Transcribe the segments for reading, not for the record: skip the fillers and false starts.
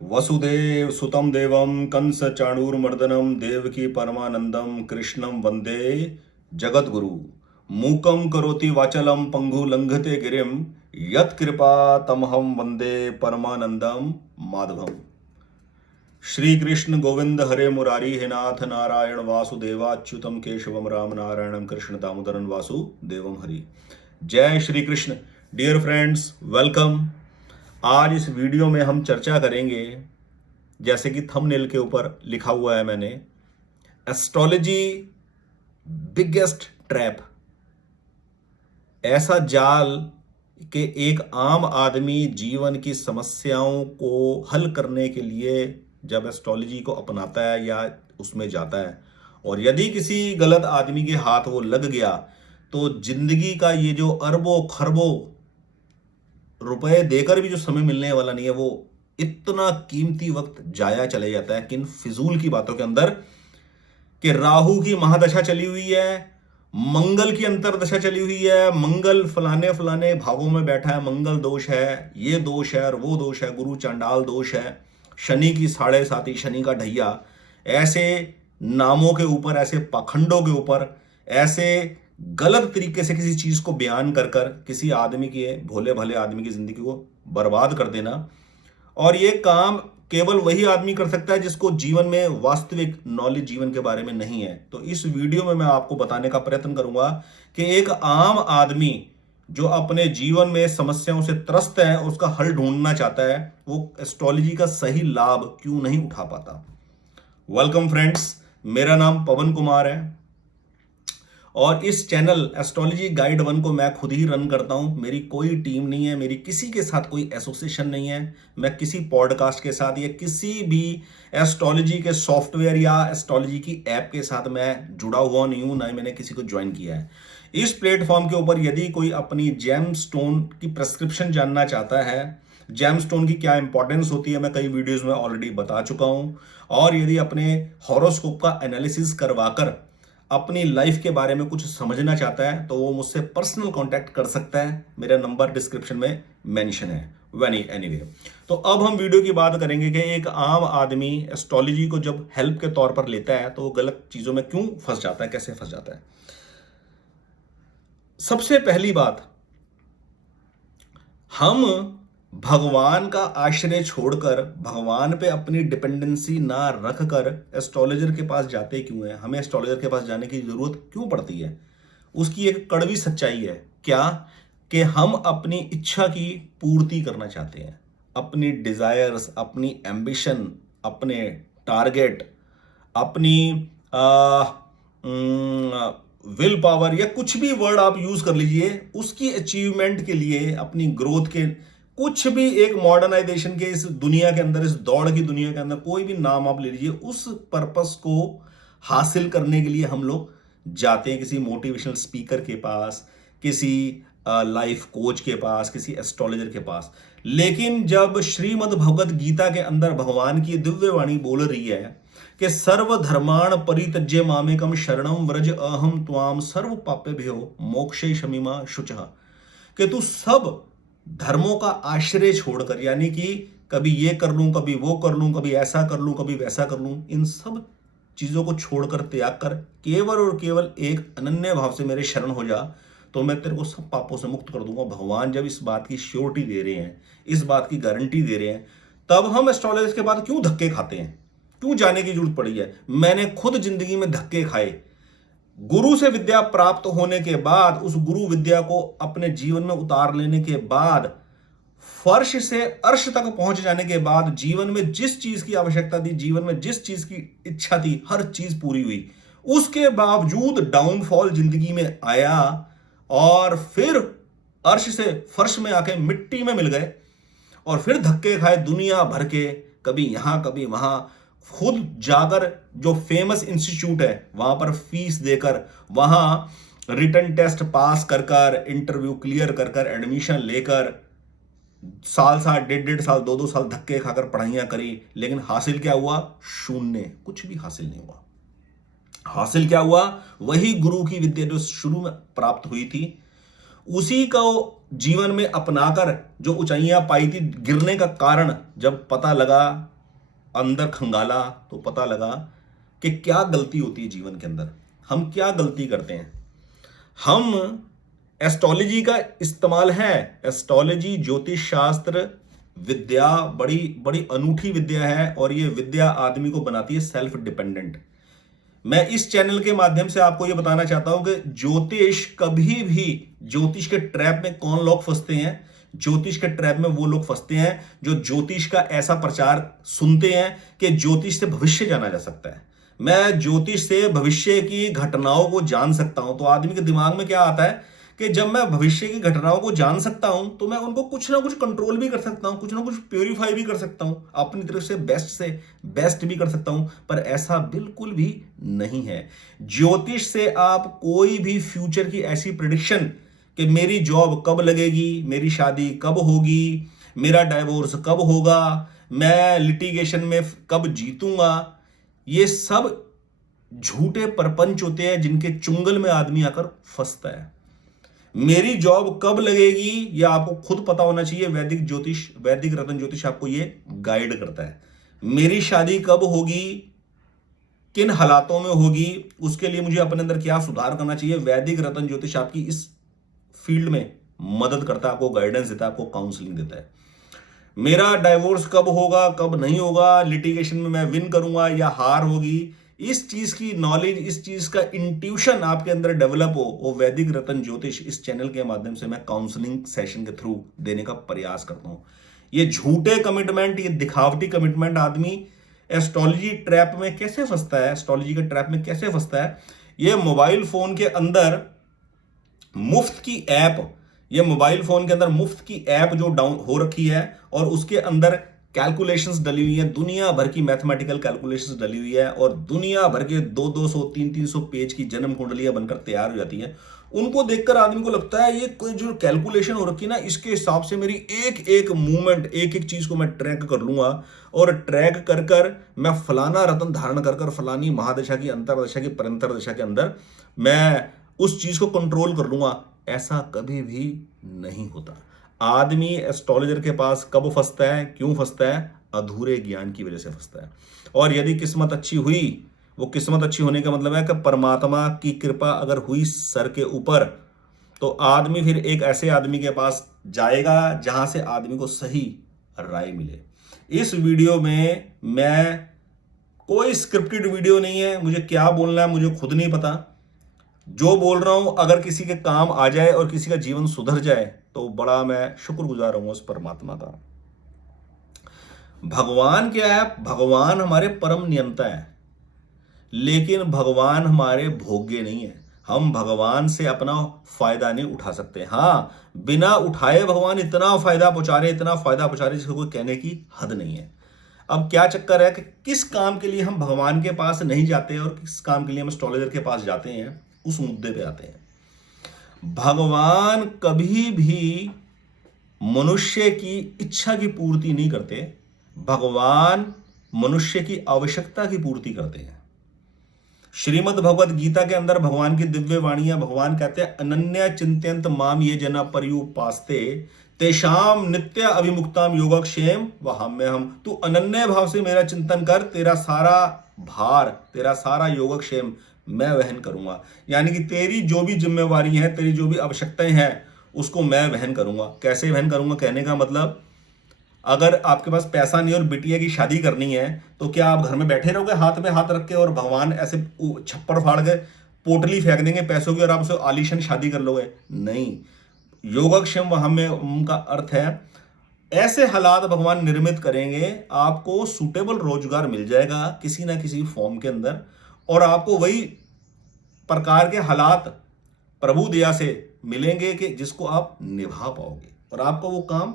वसुदेव सुतं देवं कंस चाणूरमर्दनम देवकी परमानंदम कृष्णं वंदे जगद्गुरु। मूकं करोति वाचलम पंगु लंघते गिरिम यत्कृपा तमहं वंदे परमानंदम माधवम। श्री कृष्ण गोविंद हरे मुरारी हे नाथ नारायण वासुदेवाच्युतम केशवम राम नारायणम कृष्ण दामोदरन वासुदेवम हरि। जय Shri Krishna. Dear friends, welcome. आज इस वीडियो में हम चर्चा करेंगे, जैसे कि थंबनेल के ऊपर लिखा हुआ है मैंने, एस्ट्रोलॉजी बिगेस्ट ट्रैप। ऐसा जाल कि एक आम आदमी जीवन की समस्याओं को हल करने के लिए जब एस्ट्रोलॉजी को अपनाता है या उसमें जाता है, और यदि किसी गलत आदमी के हाथ वो लग गया तो जिंदगी का ये जो अरबों खरबों रुपए देकर भी जो समय मिलने वाला नहीं है, वो इतना कीमती वक्त जाया चले जाता है किन फिजूल की बातों के अंदर। कि राहु की महादशा चली हुई है, मंगल की अंतरदशा चली हुई है, मंगल फलाने फलाने भावों में बैठा है, मंगल दोष है, ये दोष है और वो दोष है, गुरु चांडाल दोष है, शनि की साढ़े साती, शनि का ढैया। ऐसे नामों के ऊपर, ऐसे पाखंडों के ऊपर, ऐसे गलत तरीके से किसी चीज को बयान कर कर किसी आदमी के, भोले भले आदमी की जिंदगी को बर्बाद कर देना। और ये काम केवल वही आदमी कर सकता है जिसको जीवन में वास्तविक नॉलेज जीवन के बारे में नहीं है। तो इस वीडियो में मैं आपको बताने का प्रयत्न करूंगा कि एक आम आदमी जो अपने जीवन में समस्याओं से त्रस्त है, उसका हल ढूंढना चाहता है, वो एस्ट्रोलॉजी का सही लाभ क्यों नहीं उठा पाता। वेलकम फ्रेंड्स, मेरा नाम पवन कुमार है और इस चैनल एस्ट्रोलॉजी गाइड 1 को मैं खुद ही रन करता हूं। मेरी कोई टीम नहीं है, मेरी किसी के साथ कोई एसोसिएशन नहीं है। मैं किसी पॉडकास्ट के साथ या किसी भी एस्ट्रोलॉजी के सॉफ्टवेयर या एस्ट्रोलॉजी की ऐप के साथ मैं जुड़ा हुआ नहीं हूं, ना ही मैंने किसी को ज्वाइन किया है। इस प्लेटफॉर्म के ऊपर यदि कोई अपनी जेम स्टोन की प्रेस्क्रिप्शन जानना चाहता है, जेम स्टोन की क्या इंपॉर्टेंस होती है, मैं कई वीडियोज में ऑलरेडी बता चुका हूं। और यदि अपने हॉरोस्कोप का एनालिसिस करवाकर अपनी लाइफ के बारे में कुछ समझना चाहता है तो वो मुझसे पर्सनल कांटेक्ट कर सकता है। मेरा नंबर डिस्क्रिप्शन में मेंशन है। एनीवे, तो अब हम वीडियो की बात करेंगे कि एक आम आदमी एस्ट्रोलॉजी को जब हेल्प के तौर पर लेता है तो वो गलत चीजों में क्यों फंस जाता है, कैसे फंस जाता है। सबसे पहली बात, हम भगवान का आश्रय छोड़कर, भगवान पे अपनी डिपेंडेंसी ना रखकर एस्ट्रोलॉजर के पास जाते क्यों हैं? हमें एस्ट्रोलॉजर के पास जाने की जरूरत क्यों पड़ती है? उसकी एक कड़वी सच्चाई है, क्या? कि हम अपनी इच्छा की पूर्ति करना चाहते हैं। अपनी डिजायर्स, अपनी एम्बिशन, अपने टारगेट, अपनी विल पावर या कुछ भी वर्ड आप यूज कर लीजिए, उसकी अचीवमेंट के लिए, अपनी ग्रोथ के, कुछ भी एक मॉडर्नाइजेशन के इस दुनिया के अंदर, इस दौड़ की दुनिया के अंदर, कोई भी नाम आप ले लीजिए, उस पर्पस को हासिल करने के लिए हम लोग जाते हैं किसी मोटिवेशनल स्पीकर के पास, किसी लाइफ कोच के पास, किसी एस्ट्रोलॉजर के पास। लेकिन जब श्रीमद् भगवद गीता के अंदर भगवान की दिव्य वाणी बोल रही है कि सर्वधर्माण परित्यज्य मामेकम शरणम व्रज अहम त्वाम सर्व पापेभ्यो मोक्षयिष्यामि शुचः, कि तू सब धर्मों का आश्रय छोड़कर, यानी कि कभी ये कर लूं, कभी वो कर लूं, कभी ऐसा कर लूं, कभी वैसा कर लूं, इन सब चीजों को छोड़कर, त्याग कर केवल और केवल एक अनन्य भाव से मेरे शरण हो जा, तो मैं तेरे को सब पापों से मुक्त कर दूंगा। भगवान जब इस बात की श्योरिटी दे रहे हैं, इस बात की गारंटी दे रहे हैं, तब हम एस्ट्रोलॉजर के बाद क्यों धक्के खाते हैं, क्यों जाने की जरूरत पड़ी है? मैंने खुद जिंदगी में धक्के खाए। गुरु से विद्या प्राप्त होने के बाद, उस गुरु विद्या को अपने जीवन में उतार लेने के बाद, फर्श से अर्श तक पहुंच जाने के बाद, जीवन में जिस चीज की आवश्यकता थी, जीवन में जिस चीज की इच्छा थी, हर चीज पूरी हुई। उसके बावजूद डाउनफॉल जिंदगी में आया और फिर अर्श से फर्श में आके मिट्टी में मिल गए और फिर धक्के खाए दुनिया भर के, कभी यहां कभी वहां। खुद जाकर जो फेमस इंस्टीट्यूट है वहां पर फीस देकर, वहां रिटन टेस्ट पास कर कर, इंटरव्यू क्लियर कर कर, एडमिशन लेकर, साल साल, डेढ़ डेढ़ साल, दो दो साल धक्के खाकर पढ़ाइयां करी, लेकिन हासिल क्या हुआ? शून्य, कुछ भी हासिल नहीं हुआ। हासिल क्या हुआ? वही गुरु की विद्या जो शुरू में प्राप्त हुई थी, उसी को जीवन में अपनाकर जो ऊंचाइयां पाई थी, गिरने का कारण जब पता लगा, अंदर खंगाला, तो पता लगा कि क्या गलती होती है जीवन के अंदर, हम क्या गलती करते हैं। हम एस्ट्रोलॉजी का इस्तेमाल है, एस्ट्रोलॉजी ज्योतिष शास्त्र विद्या बड़ी बड़ी अनूठी विद्या है, और ये विद्या आदमी को बनाती है सेल्फ डिपेंडेंट। मैं इस चैनल के माध्यम से आपको ये बताना चाहता हूं कि ज्योतिष कभी भी, ज्योतिष के ट्रैप में कौन लोग फंसते हैं, ज्योतिष के ट्रैप में वो लोग फंसते हैं जो ज्योतिष का ऐसा प्रचार सुनते हैं कि ज्योतिष से भविष्य जाना जा सकता है। मैं ज्योतिष से भविष्य की घटनाओं को जान सकता हूं। तो आदमी के दिमाग में क्या आता है कि जब मैं भविष्य की घटनाओं को जान सकता हूं तो मैं उनको कुछ ना कुछ कंट्रोल भी कर सकता हूं, कुछ ना कुछ प्योरीफाई भी कर सकता हूं, अपनी तरफ से बेस्ट भी कर सकता हूं। पर ऐसा बिल्कुल भी नहीं है। ज्योतिष से आप कोई भी फ्यूचर की ऐसी प्रेडिक्शन कि मेरी जॉब कब लगेगी, मेरी शादी कब होगी, मेरा डाइवोर्स कब होगा, मैं लिटिगेशन में कब जीतूंगा, ये सब झूठे प्रपंच होते हैं जिनके चुंगल में आदमी आकर फंसता है। मेरी जॉब कब लगेगी यह आपको खुद पता होना चाहिए। वैदिक ज्योतिष, वैदिक रत्न ज्योतिष आपको यह गाइड करता है। मेरी शादी कब होगी, किन हालातों में होगी, उसके लिए मुझे अपने अंदर क्या सुधार करना चाहिए, वैदिक रत्न ज्योतिष आपकी इस फील्ड में मदद करता है, आपको गाइडेंस देता है, आपको काउंसलिंग देता है। मेरा डाइवोर्स कब होगा, कब नहीं होगा, लिटिगेशन में मैं विन करूंगा या हार होगी, इस चीज की नॉलेज, इस चीज का इंट्यूशन आपके अंदर डेवलप हो, वो वैदिक रत्न ज्योतिष इस चैनल के माध्यम से मैं काउंसलिंग सेशन के थ्रू देने का प्रयास करता हूं। ये झूठे कमिटमेंट, ये दिखावटी कमिटमेंट आदमी एस्ट्रोलॉजी ट्रैप में कैसे फंसता है, एस्ट्रोलॉजी के ट्रैप में कैसे फंसता है। ये मोबाइल फोन के अंदर मुफ्त की ऐप, ये मोबाइल फोन के अंदर मुफ्त की ऐप जो डाउन हो रखी है और उसके अंदर कैलकुलेशंस डली हुई है, दुनिया भर की मैथमेटिकल कैलकुलेशंस डली हुई है, और दुनिया भर के 200 300 पेज की जन्म कुंडलियां बनकर तैयार हो जाती हैं। उनको देखकर आदमी को लगता है ये कोई जो कैलकुलेशन हो रखी है ना, इसके हिसाब से मेरी एक एक मूवमेंट, एक एक चीज को मैं ट्रैक कर लूंगा, और ट्रैक कर कर मैं फलाना रत्न धारण कर कर फलानी महादशा की, अंतरदशा की, परंतर दशा के अंदर मैं उस चीज को कंट्रोल कर लूंगा। ऐसा कभी भी नहीं होता। आदमी एस्ट्रोलॉजर के पास कब फंसता है, क्यों फंसता है? अधूरे ज्ञान की वजह से फंसता है। और यदि किस्मत अच्छी हुई, वो किस्मत अच्छी होने का मतलब है कि परमात्मा की कृपा अगर हुई सर के ऊपर, तो आदमी फिर एक ऐसे आदमी के पास जाएगा जहां से आदमी को सही राय मिले। इस वीडियो में मैं, कोई स्क्रिप्टेड वीडियो नहीं है, मुझे क्या बोलना है मुझे खुद नहीं पता। जो बोल रहा हूं अगर किसी के काम आ जाए और किसी का जीवन सुधर जाए तो बड़ा मैं शुक्रगुजार रहूंगा उस परमात्मा का। भगवान क्या है? भगवान हमारे परम नियंता है, लेकिन भगवान हमारे भोग्य नहीं है। हम भगवान से अपना फायदा नहीं उठा सकते। हाँ, बिना उठाए भगवान इतना फायदा पहुंचा रहे, इतना फायदा पहुंचा रहे जिसको कोई कहने की हद नहीं है। अब क्या चक्कर है कि किस काम के लिए हम भगवान के पास नहीं जाते और किस काम के लिए हम एस्ट्रोलॉजर के पास जाते हैं, उस मुद्दे पे आते हैं। भगवान कभी भी मनुष्य की इच्छा की पूर्ति नहीं करते, भगवान मनुष्य की आवश्यकता की पूर्ति करते हैं। श्रीमद् भगवद गीता के अंदर भगवान की दिव्य वाणियां, भगवान कहते हैं अनन्या चिंत्यंत माम ये जना पर्युपास्ते तेषाम नित्य अभिमुक्ताम योगक्षेम वहाम्य हम। तू अनन्य भाव से मेरा चिंतन कर, तेरा सारा भार, तेरा सारा योगक्षेम मैं वहन करूंगा। यानी कि तेरी जो भी जिम्मेवारी है, तेरी जो भी आवश्यकताएं हैं, उसको मैं वहन करूंगा। कैसे वहन करूंगा? कहने का मतलब, अगर आपके पास पैसा नहीं और बिटिया की शादी करनी है तो क्या आप घर में बैठे रहोगे हाथ में हाथ रख के और भगवान ऐसे छप्पड़ फाड़ के पोटली फेंक देंगे पैसों की और आप उसे आलीशान शादी कर लोगे? नहीं। योगक्षेम वहां में उनका अर्थ है ऐसे हालात भगवान निर्मित करेंगे, आपको सूटेबल रोजगार मिल जाएगा किसी ना किसी फॉर्म के अंदर, और आपको वही प्रकार के हालात प्रभु दया से मिलेंगे कि जिसको आप निभा पाओगे और आपका वो काम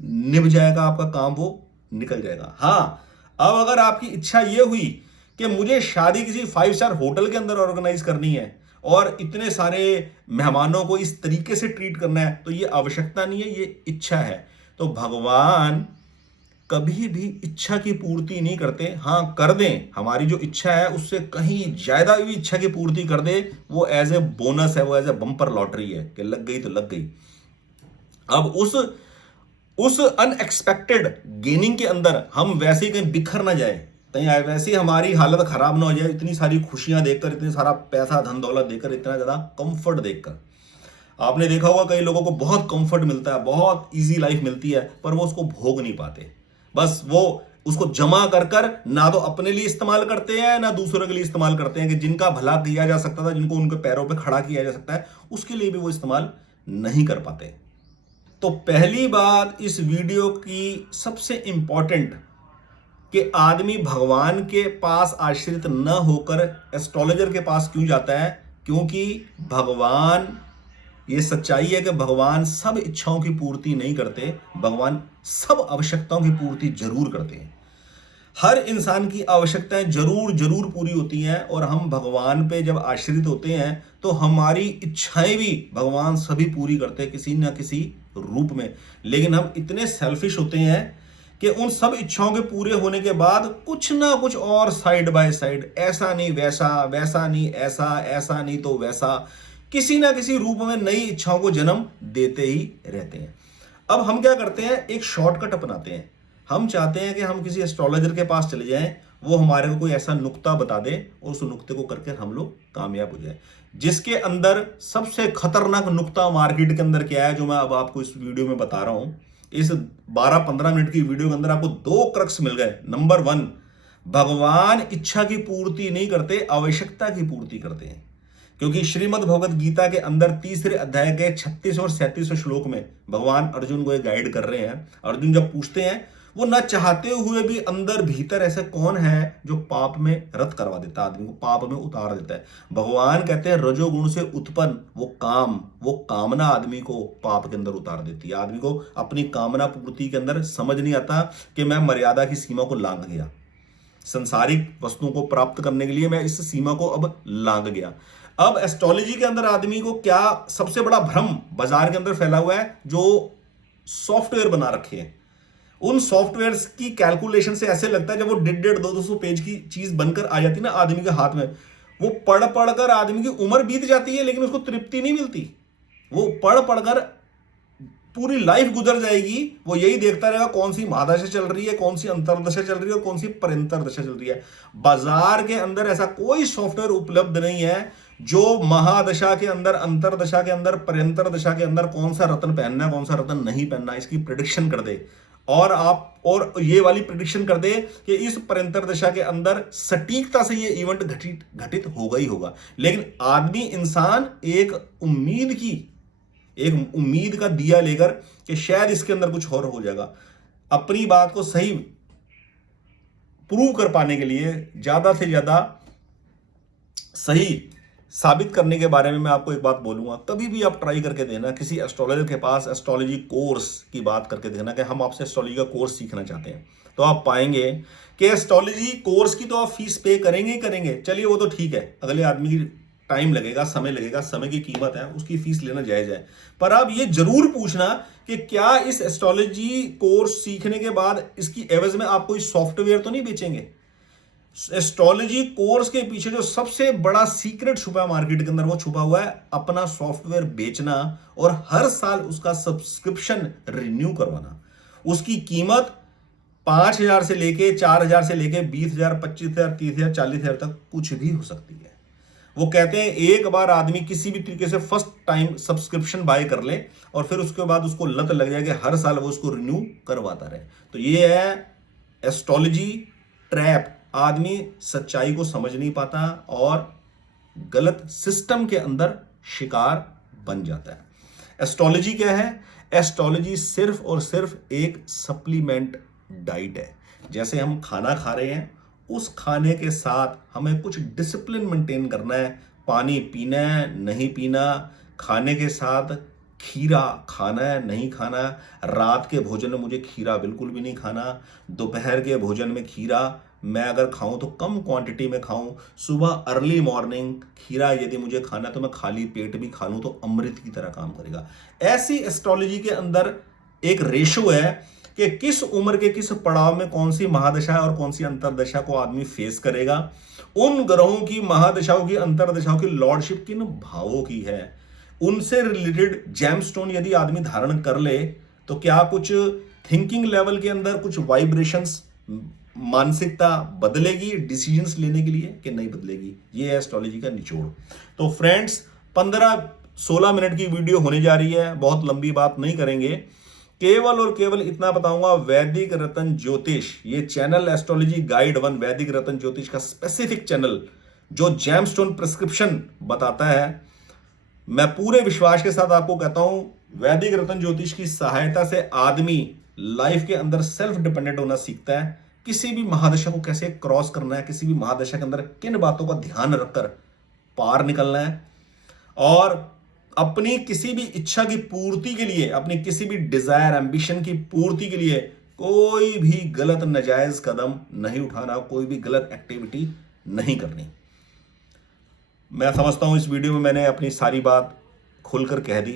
निभ जाएगा, आपका काम वो निकल जाएगा। हाँ, अब अगर आपकी इच्छा ये हुई कि मुझे शादी किसी 5 स्टार होटल के अंदर ऑर्गेनाइज करनी है और इतने सारे मेहमानों को इस तरीके से ट्रीट करना है, तो ये आवश्यकता नहीं है, ये इच्छा है। तो भगवान कभी भी इच्छा की पूर्ति नहीं करते। हाँ, कर दें, हमारी जो इच्छा है उससे कहीं ज्यादा भी इच्छा की पूर्ति कर दे, वो एज ए बोनस है, वो एज ए बम्पर लॉटरी है कि लग गई तो लग गई। अब उस अनएक्सपेक्टेड गेनिंग के अंदर हम वैसे ही कहीं बिखर ना जाए, कहीं वैसे ही हमारी हालत खराब ना हो जाए, इतनी सारी खुशियां देखकर, इतनी सारा पैसा धन दौलत देकर, इतना ज्यादा कंफर्ट देखकर। आपने देखा होगा कई लोगों को बहुत कंफर्ट मिलता है, बहुत इजी लाइफ मिलती है, पर वो उसको भोग नहीं पाते। बस वो उसको जमा कर कर ना तो अपने लिए इस्तेमाल करते हैं, ना दूसरों के लिए इस्तेमाल करते हैं, कि जिनका भला किया जा सकता था, जिनको उनके पैरों पे खड़ा किया जा सकता है, उसके लिए भी वो इस्तेमाल नहीं कर पाते। तो पहली बात इस वीडियो की सबसे इंपॉर्टेंट, कि आदमी भगवान के पास आश्रित न होकर एस्ट्रोलॉजर के पास क्यों जाता है? क्योंकि भगवान, ये सच्चाई है कि भगवान सब इच्छाओं की पूर्ति नहीं करते, भगवान सब आवश्यकताओं की पूर्ति जरूर करते हैं। हर इंसान की आवश्यकताएं जरूर जरूर पूरी होती हैं, और हम भगवान पे जब आश्रित होते हैं तो हमारी इच्छाएं भी भगवान सभी पूरी करते हैं किसी ना किसी रूप में। लेकिन हम इतने सेल्फिश होते हैं कि उन सब इच्छाओं के पूरे होने के बाद कुछ ना कुछ और साइड बाय साइड, ऐसा नहीं वैसा, वैसा नहीं ऐसा, ऐसा नहीं तो वैसा, किसी ना किसी रूप में नई इच्छाओं को जन्म देते ही रहते हैं। अब हम क्या करते हैं, एक शॉर्टकट अपनाते हैं। हम चाहते हैं कि हम किसी एस्ट्रोलॉजर के पास चले जाएं, वो हमारे को कोई ऐसा नुक्ता बता दे और उस नुक्ते को करके हम लोग कामयाब हो जाए। जिसके अंदर सबसे खतरनाक नुक्ता मार्केट के अंदर क्या है, जो मैं अब आपको इस वीडियो में बता रहा हूं। इस 12-15 मिनट की वीडियो के अंदर आपको 2 क्रक्स मिल गए। नंबर 1, भगवान इच्छा की पूर्ति नहीं करते, आवश्यकता की पूर्ति करते हैं। क्योंकि श्रीमद् भगवत गीता के अंदर 3रे अध्याय के 36 और 37 श्लोक में भगवान अर्जुन को एक गाइड कर रहे हैं। अर्जुन जब पूछते हैं, वो न चाहते हुए भी अंदर भीतर ऐसे कौन है जो पाप में रत करवा देता है, आदमी को पाप में उतार देता है। भगवान कहते हैं रजोगुण से उत्पन्न वो कामना आदमी को पाप के अंदर उतार देती है। आदमी को अपनी कामना पूर्ति के अंदर समझ नहीं आता कि मैं मर्यादा की सीमा को लांघ गया, संसारिक वस्तुओं को प्राप्त करने के लिए मैं इस सीमा को अब लांघ गया। अब एस्ट्रोलॉजी के अंदर आदमी को क्या सबसे बड़ा भ्रम बाजार के अंदर फैला हुआ है, जो सॉफ्टवेयर बना रखे हैं। उन सॉफ्टवेयर्स की कैलकुलेशन से ऐसे लगता है जब वो 150-200 पेज की चीज बनकर आ जाती है ना आदमी के हाथ में, वो पढ़ पढ़कर आदमी की उम्र बीत जाती है, लेकिन उसको तृप्ति नहीं मिलती। वो पढ़ पढ़कर पूरी लाइफ गुजर जाएगी, वो यही देखता रहेगा कौन सी महादशा चल रही है, कौन सी अंतरदशा चल रही है और कौन सी परंतर दशा चल रही है। बाजार के अंदर ऐसा कोई सॉफ्टवेयर उपलब्ध नहीं है जो महादशा के अंदर, अंतरदशा के अंदर, परंतर दशा के अंदर कौन सा रत्न पहनना है, कौन सा रत्न नहीं पहनना है, इसकी प्रिडिक्शन कर दे। और ये वाली प्रिडिक्शन कर दे कि इस परंतर दशा के अंदर सटीकता से ये इवेंट घटित होगा ही होगा। लेकिन आदमी, इंसान एक उम्मीद का दिया लेकर कि शायद इसके अंदर कुछ और हो जाएगा, अपनी बात को सही प्रूव कर पाने के लिए, ज्यादा से ज्यादा सही साबित करने के बारे में मैं आपको एक बात बोलूंगा। कभी भी आप ट्राई करके देना, किसी एस्ट्रोलॉजर के पास एस्ट्रोलॉजी कोर्स की बात करके देखना कि हम आपसे एस्ट्रोलॉजी का कोर्स सीखना चाहते हैं, तो आप पाएंगे कि एस्ट्रोलॉजी कोर्स की तो आप फीस पे करेंगे ही करेंगे। चलिए वो तो ठीक है, अगले आदमी की टाइम लगेगा, समय लगेगा, समय की कीमत है, उसकी फीस लेना जायज है। पर आप ये जरूर पूछना कि क्या इस एस्ट्रोलॉजी कोर्स सीखने के बाद इसकी एवज में आप कोई सॉफ्टवेयर तो नहीं बेचेंगे। एस्ट्रोलॉजी कोर्स के पीछे जो सबसे बड़ा सीक्रेट छुपा है मार्केट के अंदर, वो छुपा हुआ है अपना सॉफ्टवेयर बेचना और हर साल उसका सब्सक्रिप्शन रिन्यू करवाना। उसकी कीमत 5,000 से लेके 4,000 से लेके 20,000, 25,000, 30,000, 40,000 तक कुछ भी हो सकती है। वो कहते हैं एक बार आदमी किसी भी तरीके से फर्स्ट टाइम सब्सक्रिप्शन बाय कर ले और फिर उसके बाद उसको लत लग जाए कि हर साल वो उसको रिन्यू करवाता रहे। तो ये है एस्ट्रोलॉजी ट्रैप। आदमी सच्चाई को समझ नहीं पाता और गलत सिस्टम के अंदर शिकार बन जाता है। एस्ट्रोलॉजी क्या है? एस्ट्रोलॉजी सिर्फ और सिर्फ एक सप्लीमेंट डाइट है। जैसे हम खाना खा रहे हैं, उस खाने के साथ हमें कुछ डिसिप्लिन मेंटेन करना है। पानी पीना है, नहीं पीना, खाने के साथ खीरा खाना है, नहीं खाना, रात के भोजन में मुझे खीरा बिल्कुल भी नहीं खाना, दोपहर के भोजन में खीरा मैं अगर खाऊं तो कम क्वांटिटी में खाऊं, सुबह अर्ली मॉर्निंग खीरा यदि मुझे खाना तो मैं खाली पेट भी खा लूं तो अमृत की तरह काम करेगा। ऐसी एस्ट्रोलॉजी के अंदर एक रेशो है कि किस उम्र के किस पड़ाव में कौन सी महादशा और कौन सी अंतरदशा को आदमी फेस करेगा, उन ग्रहों की महादशाओं की अंतरदशाओं की लॉर्डशिप किन भावों की है, उनसे रिलेटेड जेमस्टोन यदि आदमी धारण कर ले तो क्या कुछ थिंकिंग लेवल के अंदर कुछ वाइब्रेशंस, मानसिकता बदलेगी डिसीजंस लेने के लिए कि नहीं बदलेगी। ये है एस्ट्रोलॉजी का निचोड़। तो फ्रेंड्स 15-16 मिनट की वीडियो होने जा रही है, बहुत लंबी बात नहीं करेंगे, केवल और केवल इतना बताऊंगा। वैदिक रत्न ज्योतिष, ये चैनल एस्ट्रोलॉजी गाइड 1 वैदिक रत्न ज्योतिष का स्पेसिफिक चैनल जो जेमस्टोन प्रिस्क्रिप्शन बताता है, मैं पूरे विश्वास के साथ आपको कहता हूं वैदिक रत्न ज्योतिष की सहायता से आदमी लाइफ के अंदर सेल्फ डिपेंडेंट होना सीखता है। किसी भी महादशा को कैसे क्रॉस करना है, किसी भी महादशा के अंदर किन बातों का ध्यान रखकर पार निकलना है, और अपनी किसी भी इच्छा की पूर्ति के लिए, अपनी किसी भी डिजायर एम्बिशन की पूर्ति के लिए कोई भी गलत नाजायज कदम नहीं उठाना, कोई भी गलत एक्टिविटी नहीं करनी। मैं समझता हूं इस वीडियो में मैंने अपनी सारी बात खुलकर कह दी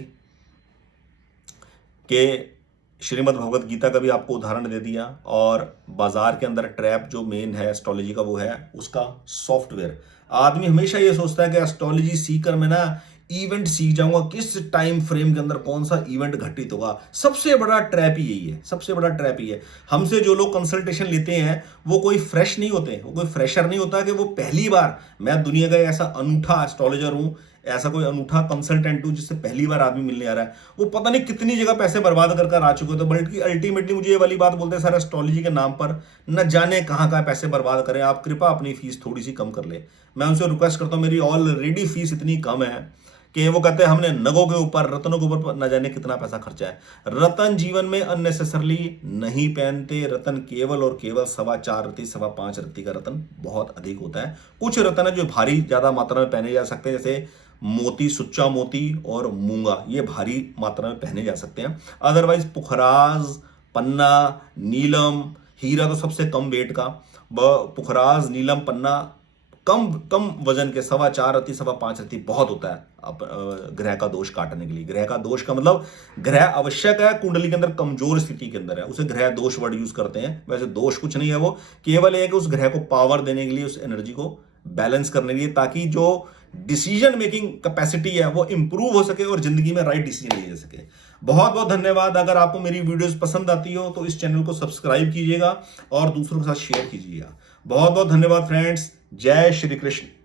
कि श्रीमद् भगवत गीता का भी आपको उदाहरण दे दिया, और बाजार के अंदर ट्रैप जो मेन है एस्ट्रोलॉजी का वो है उसका सॉफ्टवेयर। आदमी हमेशा ये सोचता है कि एस्ट्रोलॉजी सीखकर मैं ना इवेंट सीख जाऊंगा, किस टाइम फ्रेम के अंदर कौन सा इवेंट घटित होगा। सबसे बड़ा ट्रैप ही यही है, सबसे बड़ा ट्रैप ही है। हमसे जो लोग कंसल्टेशन लेते हैं वो कोई फ्रेश नहीं होते, वो कोई फ्रेशर नहीं होता कि वो पहली बार, मैं दुनिया का ऐसा अनूठा एस्ट्रोलॉजर हूं, ऐसा कोई अनूठा कंसल्टेंट हूं जिससे पहली बार आदमी मिलने आ रहा है, वो पता नहीं कितनी जगह पैसे बर्बाद कर कर आ चुके थे, बल्कि अल्टीमेटली मुझे ये वाली बात बोलते हैं सर एस्ट्रोलॉजी के नाम पर न जाने कहां कहां पैसे बर्बाद करें, आप कृपा अपनी फीस थोड़ी सी कम कर ले। मैं उनसे रिक्वेस्ट करता हूं, मेरी ऑलरेडी फीस इतनी कम है कि वो कहते हैं हमने नगों के ऊपर, रत्नों के ऊपर न जाने कितना पैसा खर्चा है। रतन जीवन में अननेसेसरली नहीं पहनते, रतन केवल और केवल 4.25 रत्ती 5.25 रत्ती का रतन बहुत अधिक होता है। कुछ रतन है जो भारी ज्यादा मात्रा में पहने जा सकते हैं, जैसे मोती, सुच्चा मोती और मूंगा, ये भारी मात्रा में पहने जा सकते हैं। अदरवाइज पुखराज, पन्ना, नीलम, हीरा तो सबसे कम वेट का, पुखराज, नीलम, पन्ना कम वजन के 4.25 रत्ती 5.25 रत्ती बहुत होता है ग्रह का दोष काटने के लिए। ग्रह का दोष का मतलब ग्रह आवश्यक है, कुंडली के अंदर कमजोर स्थिति के अंदर है, उसे ग्रह दोष वर्ड यूज करते हैं। वैसे दोष कुछ नहीं है, वो केवल है कि उस ग्रह को पावर देने के लिए, उस एनर्जी को बैलेंस करने के लिए, ताकि जो डिसीजन मेकिंग कैपेसिटी है वो इंप्रूव हो सके और जिंदगी में राइट डिसीजन लिए जा सके। बहुत बहुत धन्यवाद। अगर आपको मेरी वीडियोस पसंद आती हो तो इस चैनल को सब्सक्राइब कीजिएगा और दूसरों के साथ शेयर कीजिएगा। बहुत बहुत धन्यवाद फ्रेंड्स। जय श्री कृष्ण।